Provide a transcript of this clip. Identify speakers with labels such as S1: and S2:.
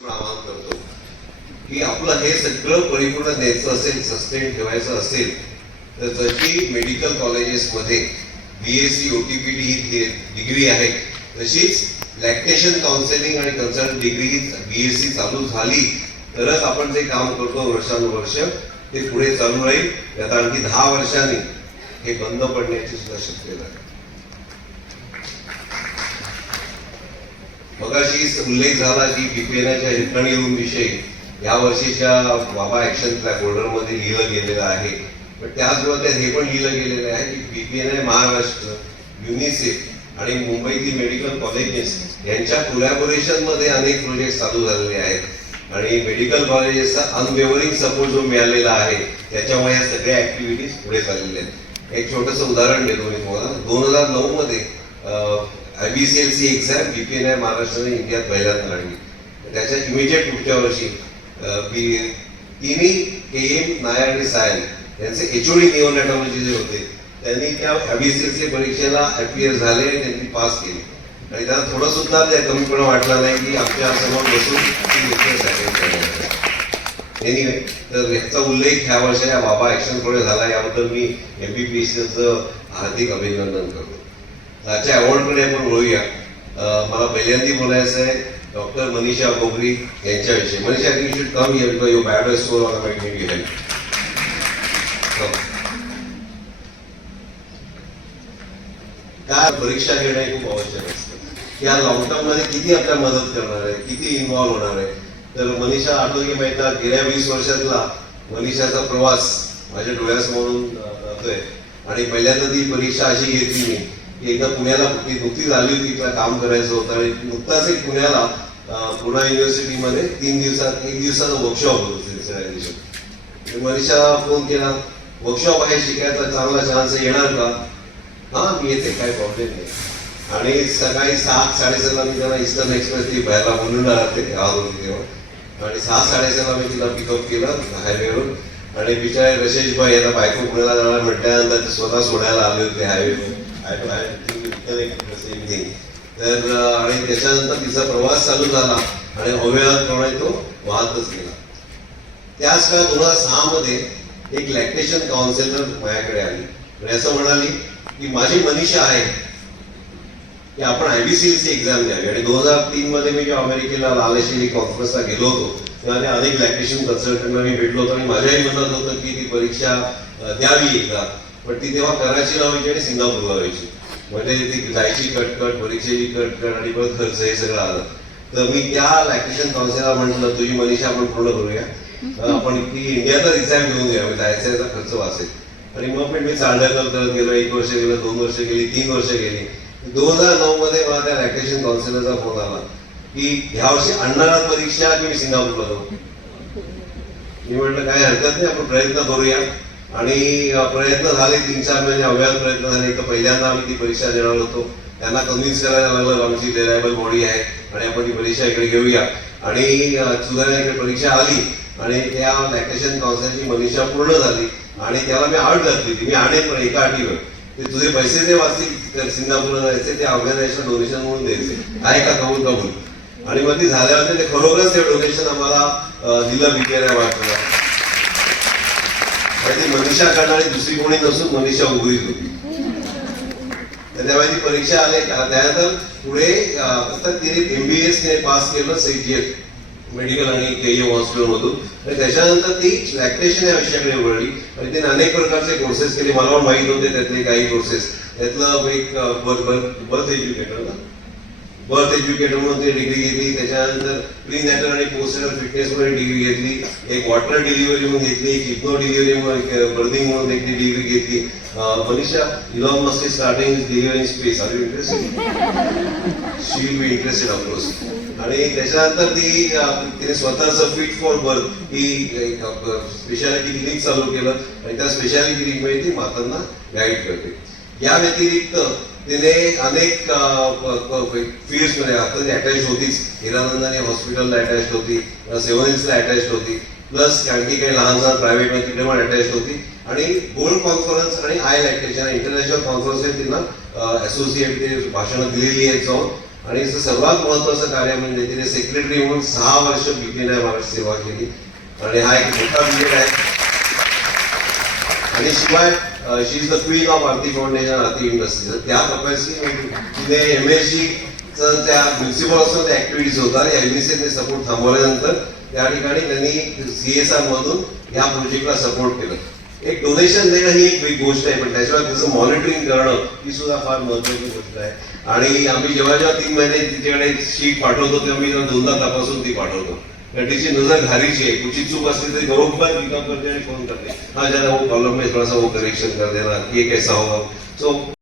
S1: आवाहन करतो. की आपलं हे सगळं परिपूर्ण द्यायचं असेल सस्टेन ठेवायचं असेल तर जशी मेडिकल कॉलेजेसमध्ये B S C O T P D ही डिग्री आहे तशीच लॅक्टेशन काउन्सिलिंग आणि कन्सल्ट डिग्री ही बी एस सी चालू झाली तरच आपण जे काम करतो वर्षानुवर्ष ते पुढे चालू राहील. यात आणखी दहा वर्षांनी हे बंद पडण्याची सुद्धा शक्यता आहे. मगाशी उल्लेख झाला की बीपीएनच्या हिरकणी विषयी या वर्षीच्या बाबा ऍक्शन फोल्डरमध्ये लिहिलं गेलेलं आहे. पण त्याचबरोबर हे पण लिहिलं गेलेलं आहे की बीपीएनआय महाराष्ट्र युनिसेफ आणि मुंबईतील मेडिकल कॉलेजेस यांच्या कोलॅबोरेशनमध्ये अनेक प्रोजेक्ट चालू झालेले आहेत. आणि मेडिकल कॉलेजेसचा अनवेवरिंग सपोर्ट जो मिळालेला आहे त्याच्यामुळे या सगळ्या ऍक्टिव्हिटीज पुढे चाललेल्या आहेत. एक छोटंसं उदाहरण देतो मी तुम्हाला. दोन हजार I B C L C exam B P N I महाराष्ट्राने इंडियात पहिल्यांदा काढली त्याच्या इमिजिएट पुढच्या वर्षी बी- तिन्ही के एम नायर आणि सायन यांचे एचओडी निओनॅटॉलॉजी जे होते त्यांनी त्या आय बी सी एसने परीक्षेला अपियर झाले आणि त्यांनी पास केली. आणि त्यांना थोडं सुद्धा म्हणजे त्या कमीपणा वाटला नाही की आमच्यासमोर बसून एनिवे तर ह्याचा उल्लेख ह्या वर्षा या बाबा ऍक्शन पुढे झाला. याबद्दल मी एम पी पी सीचं हार्दिक अभिनंदन करतो. त्याच्या अवॉर्डकडे आपण वळूया. मला पहिल्यांदा बोलायचं आहे डॉक्टर मनीषा बोगरी यांच्याविषयी. Manisha you should come here because you bad score on my media help काय परीक्षा घेणं हे खूप आवश्यक असतं. या लॉकडाऊन मध्ये किती आपल्याला मदत करणार आहे किती इन्व्हॉल्व्ह होणार आहे? तर मनीषा आठवली माहिती गेल्या वीस वर्षातला मनीषाचा प्रवास माझ्या डोळ्यासमोरून जातोय. आणि पहिल्यांदा ती परीक्षा अशी घेतली मी. एकदा पुण्याला ती नुकतीच आली होती तिला काम करायचं होतं आणि नुकताच एक पुण्याला अं, पुणा युनिव्हर्सिटीमध्ये तीन दिवसात एक दिवसाचा वर्कशॉप होतो सिन्सिअरायझेशन मनीषा फोन केला वर्कशॉप आहे शिकायचा चांगला चान्स येणार का? हा मी येते काय प्रॉब्लेम नाही. आणि सकाळी सहा साडेसहाला मी त्यांना ईस्टर्न एक्सप्रेस ती बाहेरला म्हणून राहते गावात होती तेव्हा. आणि सहा साडेसहाला मी तिला पिकअप केलं हायवेवरून आणि बिचारे रशेश भाई यांना बायको पुण्याला जाणार म्हटल्यानंतर ते स्वतः सोडायला आले होते तर आणि त्याच्यानंतर तिचा प्रवास चालू झाला आणि अव्ययाप्रमाणे तो वाहतच गेला. त्याच काळात दोन हजार सहा मध्ये एक लॅक्टेशन काउन्सिलर माझ्याकडे आली. आणि असं म्हणाली की माझी मनीषा आहे की आपण आय बी सी आयबीसीएसची एक्झाम द्यावी. आणि दोन हजार तीन मध्ये मी जेव्हा अमेरिकेला लालेशी कॉन्फरन्सला गेलो होतो तेव्हा अनेक लॅक्टेशन कन्सल्टंटला मी भेटलो होतो आणि माझ्याही मनात होतं की ती परीक्षा द्यावी एकदा. पण ती तेव्हा कराची व्हायची आणि सिंगापूरला व्हायची म्हणजे ती जायची कटकट परीक्षेची कटकट आणि परत खर्च हे सगळं आलं. तर मी त्या लॅक्टेशन काउन्सिलला म्हटलं तुझी मनीषा आपण पूर्ण करूया. आपण ती इंडियाचा एक्झाम घेऊन घ्या म्हणजे जायचा याचा खर्च वाचेल. आणि मग पण मी चांगल्या करत गेलो. एक वर्ष गेलं दोन वर्ष गेली तीन वर्ष गेली. दोन हजार नऊ मध्ये मला त्या लॅक्टेशन काउन्सिलरचा फोन आला. की ह्या वर्षी अण्णा परीक्षा की मी सिंगापूरला जाऊ. मी म्हटलं काय हरकत नाही. आपण प्रयत्न करूया. आणि प्रयत्न झाले तीन चार महिने अव्याध प्रयत्न झाले. तर पहिल्यांदा आम्ही ती परीक्षा देणार होतो. त्यांना कन्व्हिन्स करायला लागलं आमची रिलायबल बॉडी आहे आणि आपण ती परीक्षा इकडे घेऊया. आणि अं, सुधारणा इकडे परीक्षा आली आणि त्या लॅक्टेशन काउन्सिलची मनीषा पूर्ण झाली आणि त्याला मी आठ घातली होती. मी आणेन पण एका आठीवर. ते तुझे पैसे जे वाचतील सिंगापूरला जायचे ते ऑर्गनायझेशन डोनेशन म्हणून द्यायचे. आहे का कबूल कबूल आणि मग ती झाल्यावर ते खरोखरच ते डोनेशन आम्हाला दिलं बिकेऱ्या वाटलं आणि ती मनीषा करणारी दुसरी कोणी नसून मनीषा उघडीच होती. तर परीक्षा आले. का त्यानंतर पुढे अं, आता तिने एमबीएस ने पास केलं सीजीएफ मेडिकल आणि केएम हॉस्पिटल मधून. आणि त्याच्यानंतर ती लॅक्टेशन या विषयाकडे वळली. आणि तिने अनेक प्रकारचे कोर्सेस केले. मला पण माहीत होते त्यातले काही कोर्सेस त्यातलं एक बर्थ एज्युकेटर ना. बर्थ एज्युकेटर म्हणून ती डिग्री घेतली. त्याच्यानंतर प्री नॅटर आणि पोस्टल फिटनेस मध्ये डिग्री घेतली. एक वॉटर डिलिव्हरी म्हणून घेतली. एक इग्नो डिलिव्हरी म्हणून म्हणून एक डिग्री घेतली. Manisha Elon Musk starting delivery in space are you interested she will be interested of course आणि त्याच्यानंतर ती तिने स्वतःच फिट फॉर बर्थ ही स्पेशालिटी क्लिनिक चालू केलं. आणि त्या स्पेशालिटी क्लिनिकमध्ये ती मातांना गाईड करते. या व्यतिरिक्त तिने अनेक फील्डमध्ये आता अटॅच होतीच हिरानंदाने हॉस्पिटलला अटॅच होती. सेव्हन हिल्सला अटॅच होती. प्लस आणखी काही लहान लहान प्रायव्हेटमध्ये तिकडे पण अटॅच होती. आणि गोल्ड कॉन्फरन्स आणि आय लॅक्टेशन इंटरनॅशनल कॉन्फरन्स तिला असोसिएट ते भाषणं दिलेली आहेत जाऊन आणि सर्वात महत्वाचं कार्य म्हणजे तिने सेक्रेटरी म्हणून सहा वर्ष बीपीने महाराष्ट्र सेवा केली. आणि हा एक मोठा विजय आहे. आणि शिवाय she is the queen of Aarti foundation Aarti industry त्या प्रकारची तिने एम एस सी त्या म्युन्सिपल असं ऍक्टिव्हिटीज होतात एमएससीने सपोर्ट थांबवल्यानंतर त्या ठिकाणी त्यांनी सी एस मधून या प्रोजेक्टला सपोर्ट केलं. एक डोनेशन देणं ही एक वेग गोष्ट आहे पण त्याच्यावर त्याचं मॉनिटरिंग करणं ही सुद्धा फार महत्वाची गोष्ट आहे. आणि आम्ही जेव्हा जेव्हा तीन महिने तिच्याकडे शीट पाठवतो तेव्हा मी दोनदा तपासून ती पाठवतो. कारण नजर घारीची आहे. कुठची चूक असली तरी बरोबर पिकअप करते आणि फोन करते? हा जरा वो कॉलम में थोड़ा सा वो करेक्शन कर देना ये कैसा होगा? सो